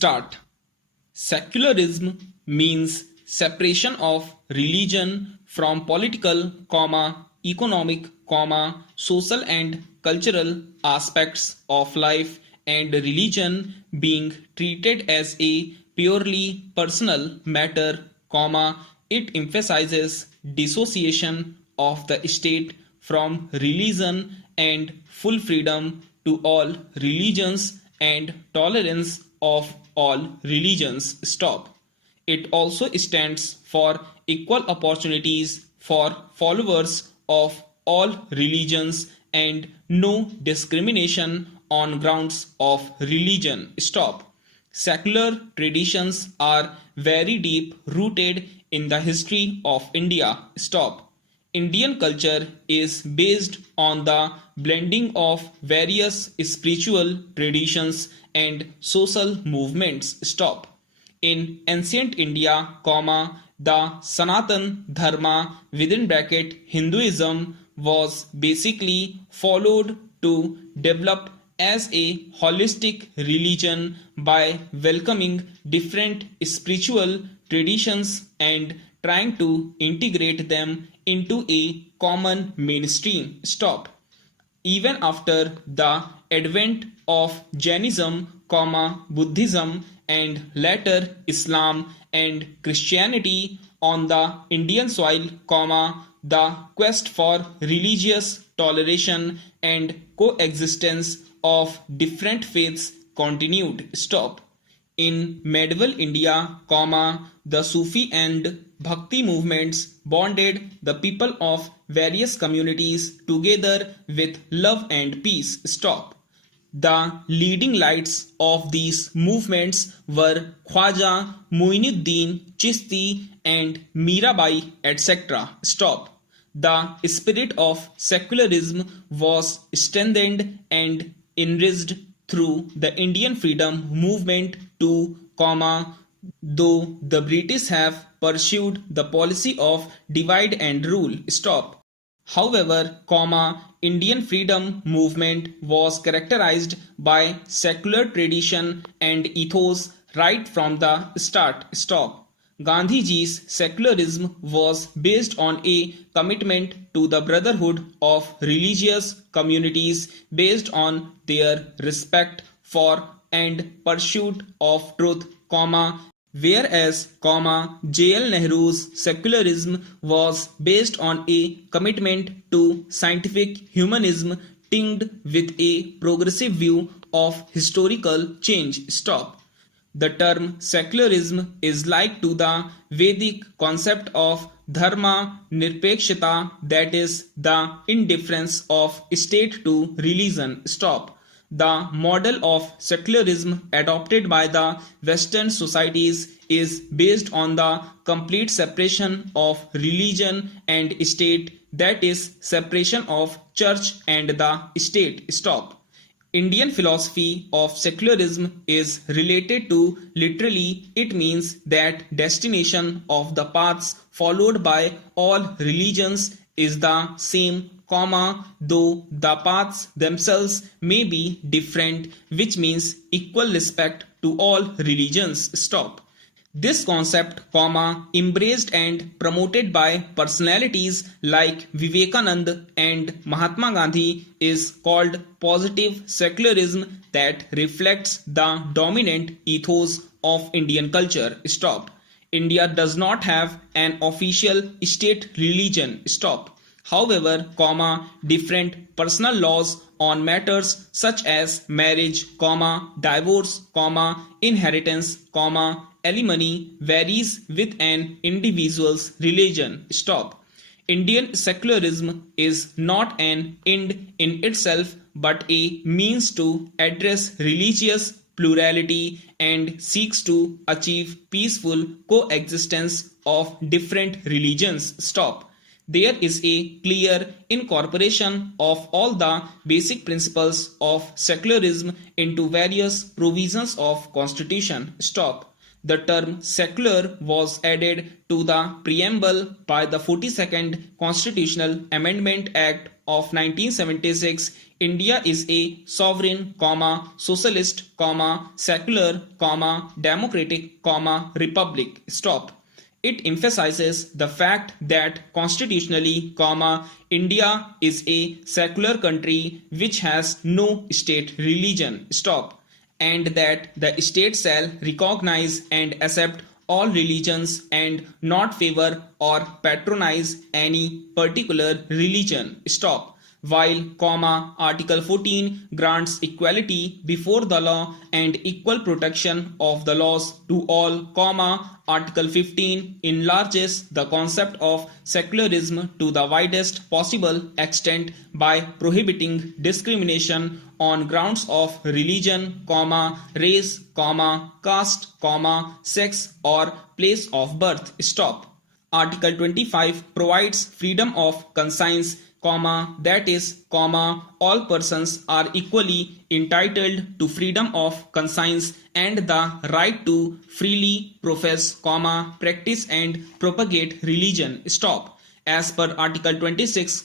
Start. Secularism means separation of religion from political, economic, social and cultural aspects of life, and religion being treated as a purely personal matter, it emphasizes dissociation of the state from religion and full freedom to all religions and tolerance of all religions. Stop. It also stands for equal opportunities for followers of all religions and no discrimination on grounds of religion. Stop. Secular traditions are very deep rooted in the history of India. Stop. Indian culture is based on the blending of various spiritual traditions and social movements. Stop. In ancient India, the Sanatan Dharma within bracket Hinduism was basically followed to develop as a holistic religion by welcoming different spiritual traditions and trying to integrate them into a common mainstream. Stop. Even after the advent of Jainism, Buddhism, and later Islam and Christianity on the Indian soil, the quest for religious toleration and coexistence of different faiths continued. Stop. In medieval India, the Sufi and Bhakti movements bonded the people of various communities together with love and peace. Stop. The leading lights of these movements were Khwaja, Muinuddin, Chishti, and Mirabai, etc. Stop. The spirit of secularism was strengthened and enriched through the Indian freedom movement too, though the British have pursued the policy of divide and rule. Stop. However, Indian freedom movement was characterized by secular tradition and ethos right from the start. Stop. Gandhiji's secularism was based on a commitment to the brotherhood of religious communities based on their respect for and pursuit of truth, whereas, J.L. Nehru's secularism was based on a commitment to scientific humanism tinged with a progressive view of historical change. Stop. The term secularism is like to the Vedic concept of dharma nirpekshata, that is, the indifference of state to religion. Stop. The model of secularism adopted by the Western societies is based on the complete separation of religion and state, that is, separation of church and the state. Stop. Indian philosophy of secularism is related to literally, it means that destination of the paths followed by all religions is the same, though the paths themselves may be different, which means equal respect to all religions. Stop. This concept, embraced and promoted by personalities like Vivekananda and Mahatma Gandhi, is called positive secularism that reflects the dominant ethos of Indian culture. Stop. India does not have an official state religion. Stop. However, different personal laws on matters such as marriage, divorce, inheritance, alimony varies with an individual's religion. Stop. Indian secularism is not an end in itself but a means to address religious plurality and seeks to achieve peaceful coexistence of different religions. Stop. There is a clear incorporation of all the basic principles of secularism into various provisions of constitution. Stop. The term secular was added to the preamble by the 42nd Constitutional Amendment Act of 1976. India is a sovereign, socialist, secular, democratic, republic. Stop. It emphasizes the fact that constitutionally, India is a secular country which has no state religion. Stop. And that the state shall recognize and accept all religions and not favor or patronize any particular religion. Stop. While, Article 14 grants equality before the law and equal protection of the laws to all, Article 15 enlarges the concept of secularism to the widest possible extent by prohibiting discrimination on grounds of religion, race, caste, sex, or place of birth. Stop. Article 25 provides freedom of conscience, that is, all persons are equally entitled to freedom of conscience and the right to freely profess, practice and propagate religion. Stop. As per Article 26,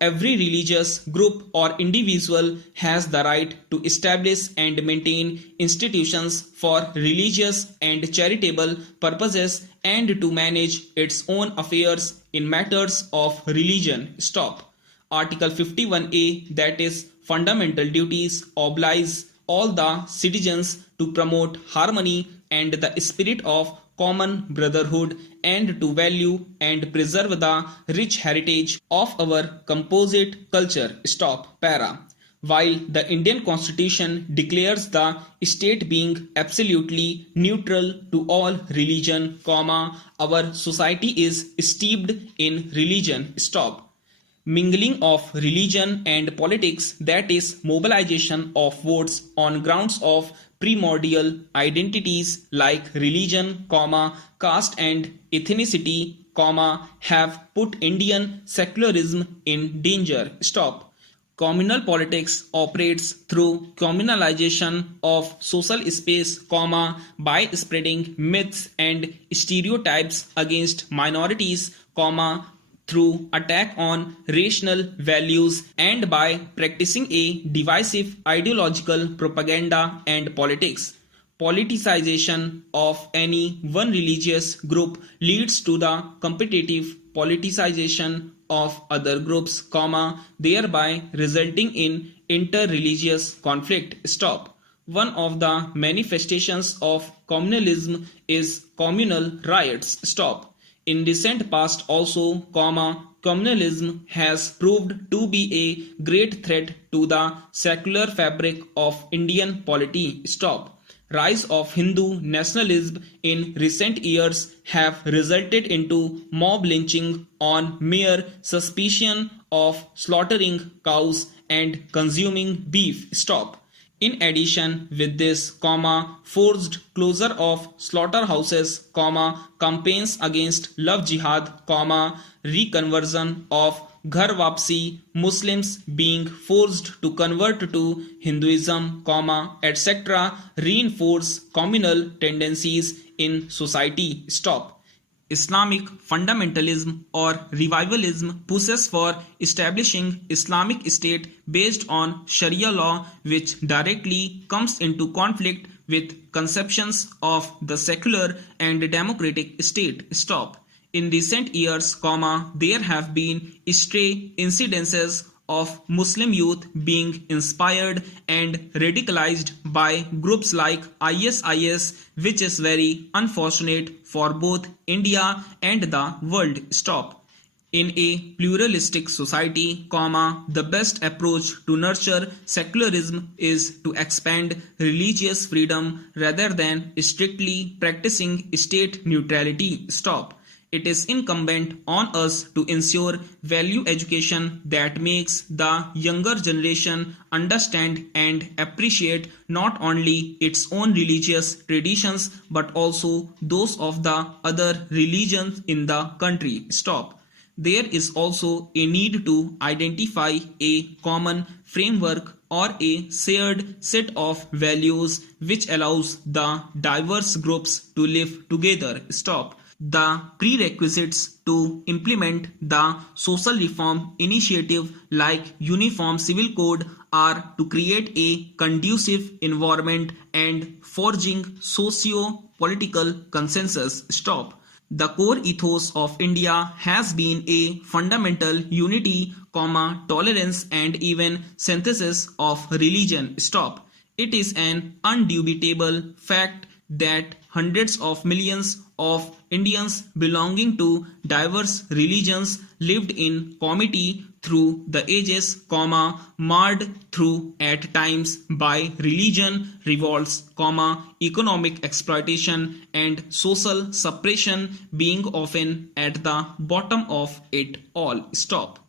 every religious group or individual has the right to establish and maintain institutions for religious and charitable purposes and to manage its own affairs in matters of religion. Stop. Article 51A, that is, fundamental duties, obliges all the citizens to promote harmony and the spirit of common brotherhood and to value and preserve the rich heritage of our composite culture. Stop. Para. While the Indian Constitution declares the state being absolutely neutral to all religion, our society is steeped in religion. Stop. Mingling of religion and politics, that is, mobilization of votes on grounds of primordial identities like religion, caste and ethnicity, have put Indian secularism in danger. Stop. Communal politics operates through communalization of social space, by spreading myths and stereotypes against minorities, through attack on rational values and by practicing a divisive ideological propaganda and politics. Politicization of any one religious group leads to the competitive politicization of other groups, thereby resulting in inter-religious conflict. Stop. One of the manifestations of communalism is communal riots. Stop. In recent past also, communalism has proved to be a great threat to the secular fabric of Indian polity. Stop. Rise of Hindu nationalism in recent years have resulted into mob lynching on mere suspicion of slaughtering cows and consuming beef. Stop. In addition, with this, forced closure of slaughterhouses, campaigns against love jihad, reconversion of Ghar Wapsi, Muslims being forced to convert to Hinduism, etc., reinforce communal tendencies in society. Stop. Islamic fundamentalism or revivalism pushes for establishing Islamic state based on Sharia law, which directly comes into conflict with conceptions of the secular and democratic state. Stop. In recent years, there have been stray incidences of Muslim youth being inspired and radicalized by groups like ISIS, which is very unfortunate for both India and the world. Stop. In a pluralistic society, the best approach to nurture secularism is to expand religious freedom rather than strictly practicing state neutrality. Stop. It is incumbent on us to ensure value education that makes the younger generation understand and appreciate not only its own religious traditions but also those of the other religions in the country. Stop. There is also a need to identify a common framework or a shared set of values which allows the diverse groups to live together. Stop. The prerequisites to implement the social reform initiative like uniform civil code are to create a conducive environment and forging socio-political consensus. Stop. The core ethos of India has been a fundamental unity, tolerance and even synthesis of religion. Stop. It is an undubitable fact that hundreds of millions of Indians belonging to diverse religions lived in comity through the ages, marred through at times by religion, revolts, economic exploitation and social suppression being often at the bottom of it all. Stop.